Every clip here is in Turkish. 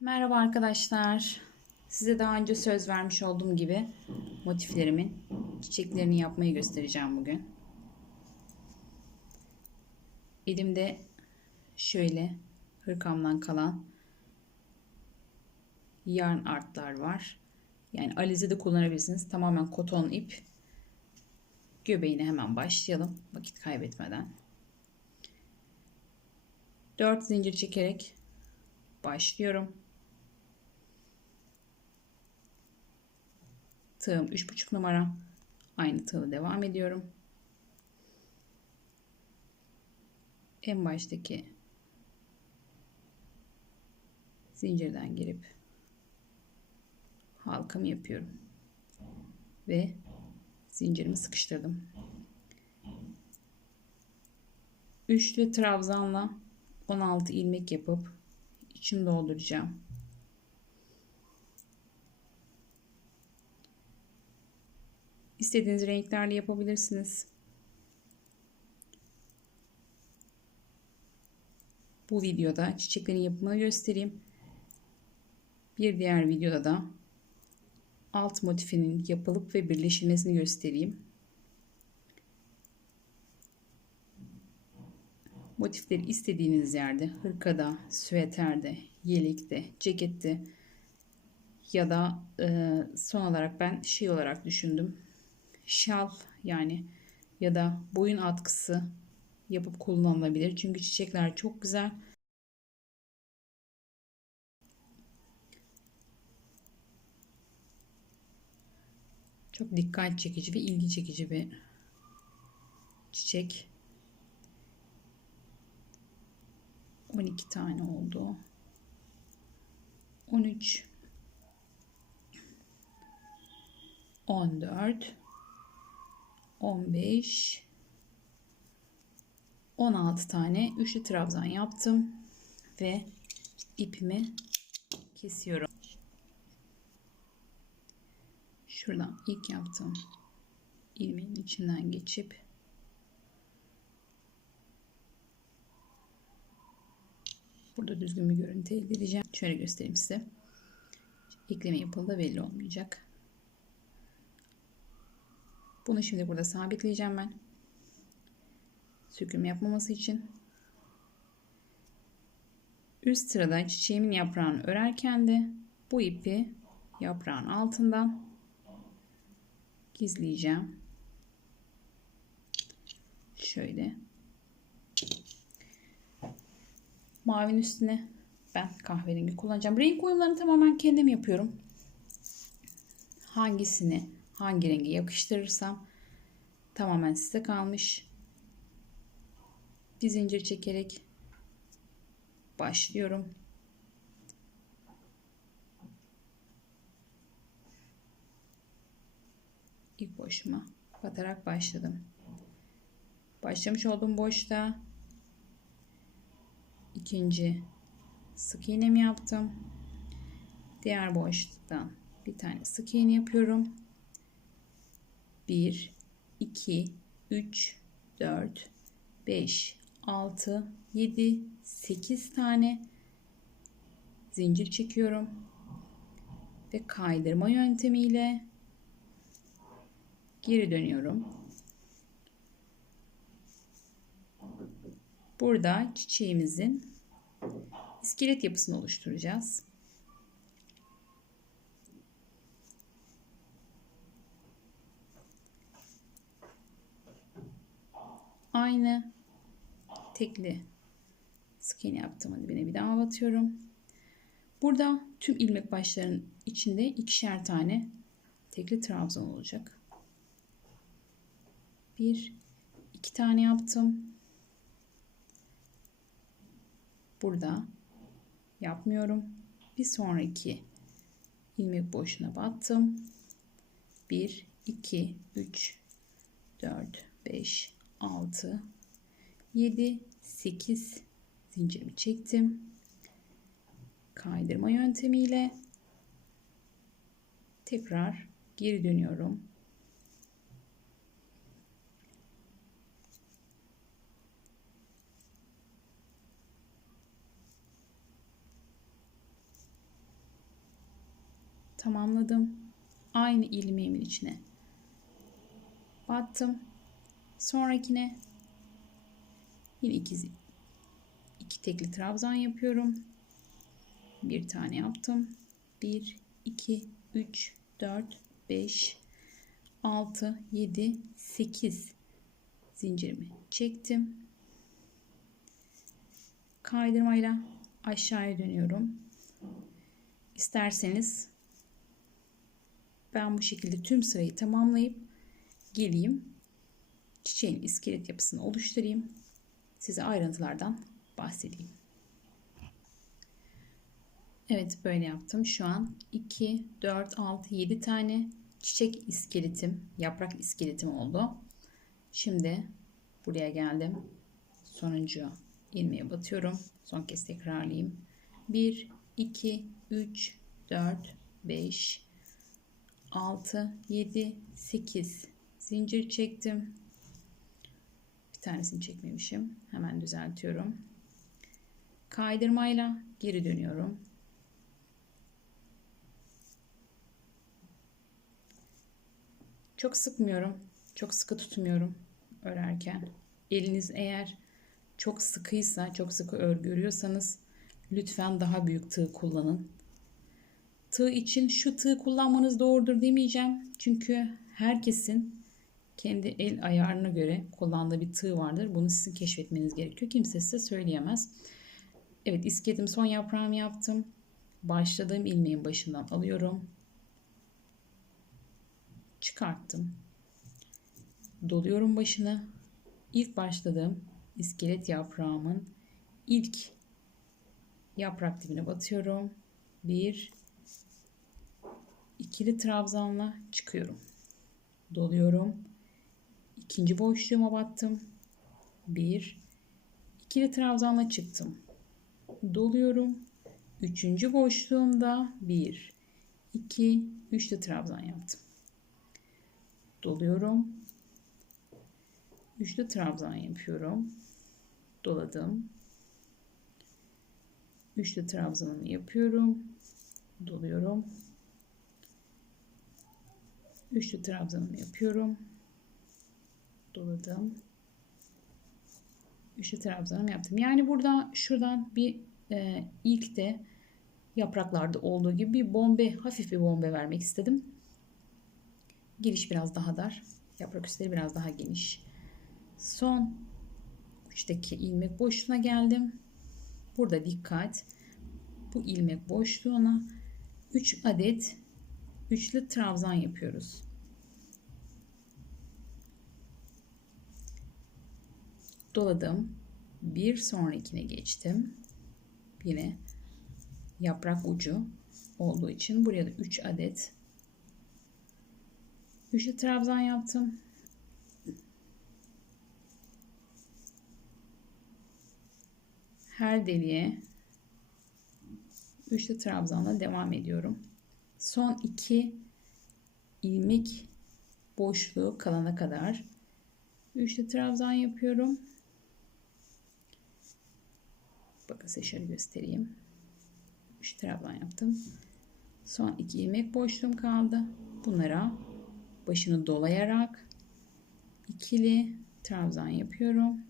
Merhaba arkadaşlar. Size daha önce söz vermiş olduğum gibi motiflerimin çiçeklerini yapmayı göstereceğim bugün. Elimde şöyle hırkamdan kalan yarn artlar var. Yani alize de kullanabilirsiniz. Tamamen koton ip. Göbeğine hemen başlayalım. Vakit kaybetmeden. 4 zincir çekerek başlıyorum. Tığım 3,5 numara. Aynı tığla devam ediyorum. En baştaki zincirden girip halkamı yapıyorum. Ve zincirimi sıkıştırdım. Üçlü trabzanla 16 ilmek yapıp içini dolduracağım. İstediğiniz renklerle yapabilirsiniz. Bu videoda çiçeklerin yapımını göstereyim. Bir diğer videoda da alt motifinin yapılıp ve birleşilmesini göstereyim. Motifleri istediğiniz yerde, hırkada, süveterde, yelekte, cekette ya da e, son olarak ben şey olarak düşündüm. Şal yani ya da boyun atkısı yapıp kullanılabilir. Çünkü çiçekler çok güzel. Çok dikkat çekici ve ilgi çekici bir çiçek. 12 tane oldu. 13 14 15 16 tane üçlü trabzan yaptım ve ipimi kesiyorum. Şuradan ilk yaptığım ilmeğin içinden geçip burada düzgün bir görüntü elde edeceğim. Şöyle göstereyim size. Ekleme yapıldı belli olmayacak. Bunu şimdi burada sabitleyeceğim ben. Söküm yapmaması için. Üst sırada çiçeğimin yaprağını örerken de bu ipi yaprağın altından gizleyeceğim. Şöyle. Mavinin üstüne ben kahverengi kullanacağım. Renk uyumlarını tamamen kendim yapıyorum. Hangisini hangi rengi yakıştırırsam tamamen size kalmış. Bir zincir çekerek başlıyorum. ilk boşuma batarak başladım. Başlamış olduğum boşta ikinci sık iğnemi yaptım. Diğer boşluktan bir tane sık iğne yapıyorum. 1 2 3 4 5 6 7 8 tane zincir çekiyorum ve kaydırma yöntemiyle geri dönüyorum. Burada çiçeğimizin iskelet yapısını oluşturacağız. Aynı tekli sık iğne yaptığım dibine bir daha batıyorum. Burada tüm ilmek başlarının içinde ikişer tane tekli trabzan olacak bir iki tane yaptım. Burada yapmıyorum. Bir sonraki ilmek boşuna battım. 1 2 3 4 5 6 7 8 zincirimi çektim. Kaydırma yöntemiyle tekrar geri dönüyorum. tamamladım. Aynı ilmeğimin içine battım. Sonrakine yine iki, iki tekli trabzan yapıyorum. Bir tane yaptım. 1 2 3 4 5 6 7 8 zincirimi çektim. Kaydırmayla aşağıya dönüyorum. İsterseniz ben bu şekilde tüm sırayı tamamlayıp geleyim. Çiçeğin iskelet yapısını oluşturayım. Size ayrıntılardan bahsedeyim. Evet böyle yaptım. Şu an 2, 4, 6, 7 tane çiçek iskeletim, yaprak iskeletim oldu. Şimdi buraya geldim. Sonuncu ilmeğe batıyorum. Son kez tekrarlayayım. 1, 2, 3, 4, 5, 6, 7, 8 zincir çektim. Tanesini çekmemişim. Hemen düzeltiyorum. Kaydırmayla geri dönüyorum. Çok sıkmıyorum. Çok sıkı tutmuyorum örerken. Eliniz eğer çok sıkıysa, çok sıkı örgü örüyorsanız lütfen daha büyük tığ kullanın. Tığ için şu tığ kullanmanız doğrudur demeyeceğim. Çünkü herkesin kendi el ayarına göre kullandığı bir tığ vardır. Bunu sizin keşfetmeniz gerekiyor. Kimse size söyleyemez. Evet iskedim son yaprağımı yaptım. Başladığım ilmeğin başından alıyorum çıkarttım. Doluyorum başını. İlk başladığım iskelet yaprağımın ilk yaprak dibine batıyorum. Bir ikili trabzanla çıkıyorum. Doluyorum. İkinci boşluğuma battım. Bir ikili trabzanla çıktım. Doluyorum. Üçüncü boşluğumda bir, iki, üçlü trabzan yaptım doluyorum. Üçlü trabzan yapıyorum. Doladım. Üçlü trabzanımı yapıyorum. Doluyorum. Üçlü trabzanımı yapıyorum. Doladım. Üçlü trabzanımı yaptım. Yani burada şuradan bir e, ilk de yapraklarda olduğu gibi bir bombe, hafif bir bombe vermek istedim. Giriş biraz daha dar. Yaprak üstleri biraz daha geniş. Son uçtaki ilmek boşluğuna geldim. Burada dikkat. Bu ilmek boşluğuna 3 adet üçlü trabzan yapıyoruz. Doladım. Bir sonrakine geçtim. Yine yaprak ucu olduğu için buraya da 3 adet Üçlü trabzan yaptım. Her deliğe üçlü trabzanla devam ediyorum. Son iki ilmek boşluğu kalana kadar üçlü trabzan yapıyorum. Bakın size göstereyim. Üç trabzan yaptım. Son iki ilmek boşluğum kaldı. Bunlara başını dolayarak ikili trabzan yapıyorum.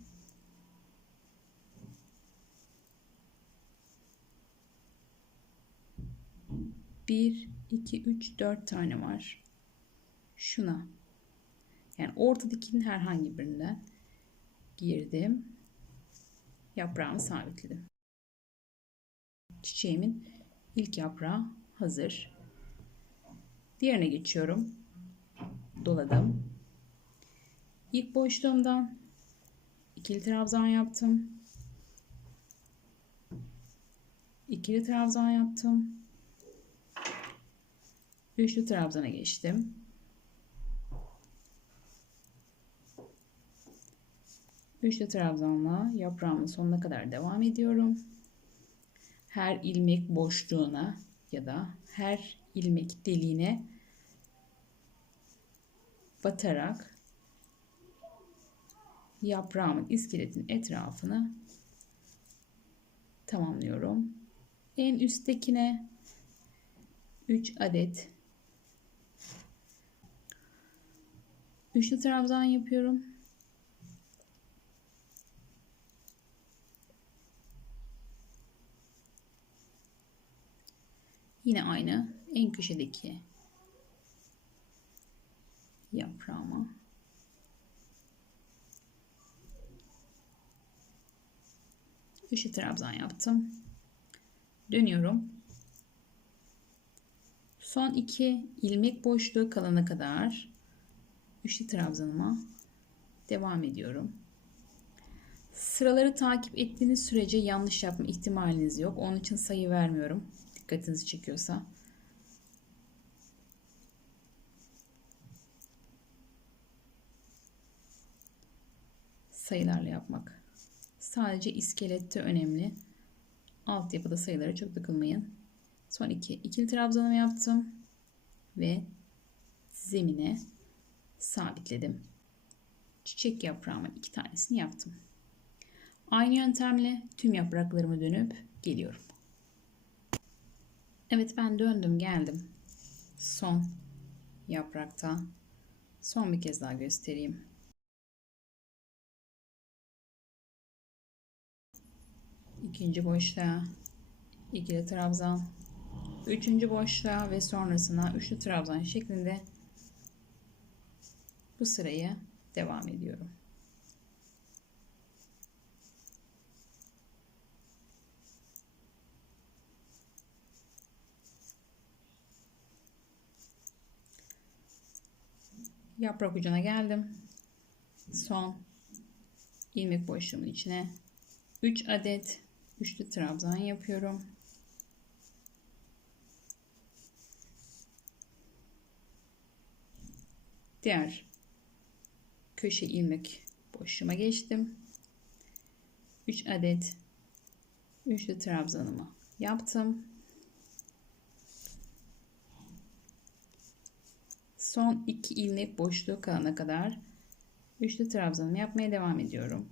Bir, iki, üç, dört tane var. Şuna. Yani ortadakinin herhangi birinden girdim. Yaprağımı sabitledim. Çiçeğimin ilk yaprağı hazır. Diğerine geçiyorum doladım. İlk boşluğumdan ikili trabzan yaptım. İkili trabzan yaptım. Üçlü trabzana geçtim. Üçlü trabzanla yaprağımın sonuna kadar devam ediyorum. Her ilmek boşluğuna ya da her ilmek deliğine batarak yaprağımın iskeletin etrafını tamamlıyorum. En üsttekine 3 adet üçlü trabzan yapıyorum. Yine aynı en köşedeki yaprağıma üçlü trabzan yaptım. Dönüyorum. Son iki ilmek boşluğu kalana kadar üçlü trabzanıma devam ediyorum. Sıraları takip ettiğiniz sürece yanlış yapma ihtimaliniz yok. Onun için sayı vermiyorum. Dikkatinizi çekiyorsa. Sayılarla yapmak. Sadece iskelette önemli. Altyapıda sayılara çok takılmayın. Son iki ikili trabzanımı yaptım ve zemine sabitledim. Çiçek yaprağımın iki tanesini yaptım. Aynı yöntemle tüm yapraklarımı dönüp geliyorum. Evet ben döndüm geldim. Son yaprakta son bir kez daha göstereyim. İkinci boşluğa ikili trabzan üçüncü boşluğa ve sonrasına üçlü trabzan şeklinde bu sırayı devam ediyorum. Yaprak ucuna geldim. Son ilmek boşluğumun içine 3 adet üçlü trabzan yapıyorum. Diğer köşe ilmek boşluğuma geçtim. 3 adet üçlü trabzanımı yaptım. Son 2 ilmek boşluğu kalana kadar üçlü trabzanımı yapmaya devam ediyorum.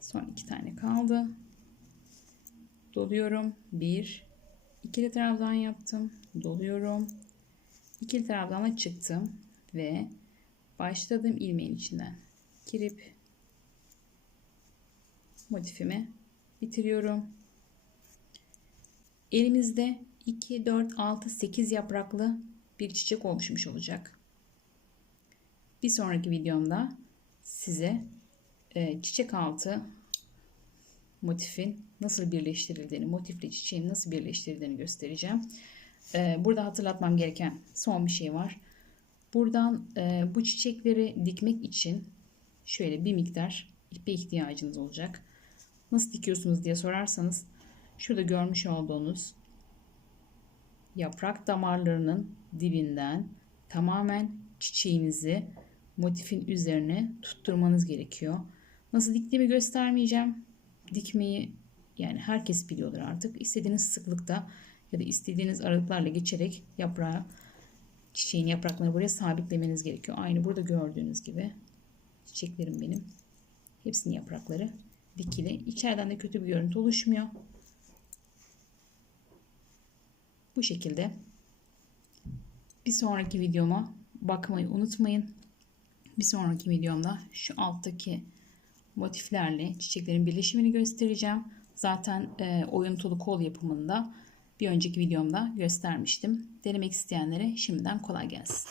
Son iki tane kaldı. Doluyorum. Bir, ikili trabzan yaptım. Doluyorum. İkili trabzanla çıktım ve başladığım ilmeğin içinden girip motifimi bitiriyorum. Elimizde 2, 4, 6, 8 yapraklı bir çiçek oluşmuş olacak. Bir sonraki videomda size e, çiçek altı motifin nasıl birleştirildiğini, motifli çiçeğin nasıl birleştirildiğini göstereceğim. E, burada hatırlatmam gereken son bir şey var. Buradan e, bu çiçekleri dikmek için şöyle bir miktar ipe ihtiyacınız olacak. Nasıl dikiyorsunuz diye sorarsanız şurada görmüş olduğunuz yaprak damarlarının dibinden tamamen çiçeğinizi motifin üzerine tutturmanız gerekiyor. Nasıl diktiğimi göstermeyeceğim. Dikmeyi yani herkes biliyordur artık. İstediğiniz sıklıkta ya da istediğiniz aralıklarla geçerek yaprağı çiçeğin yapraklarını buraya sabitlemeniz gerekiyor. Aynı burada gördüğünüz gibi çiçeklerim benim. Hepsinin yaprakları dikili. İçeriden de kötü bir görüntü oluşmuyor. Bu şekilde bir sonraki videoma bakmayı unutmayın. Bir sonraki videomda şu alttaki motiflerle çiçeklerin birleşimini göstereceğim. Zaten e, oyuntulu kol yapımında bir önceki videomda göstermiştim. Denemek isteyenlere şimdiden kolay gelsin.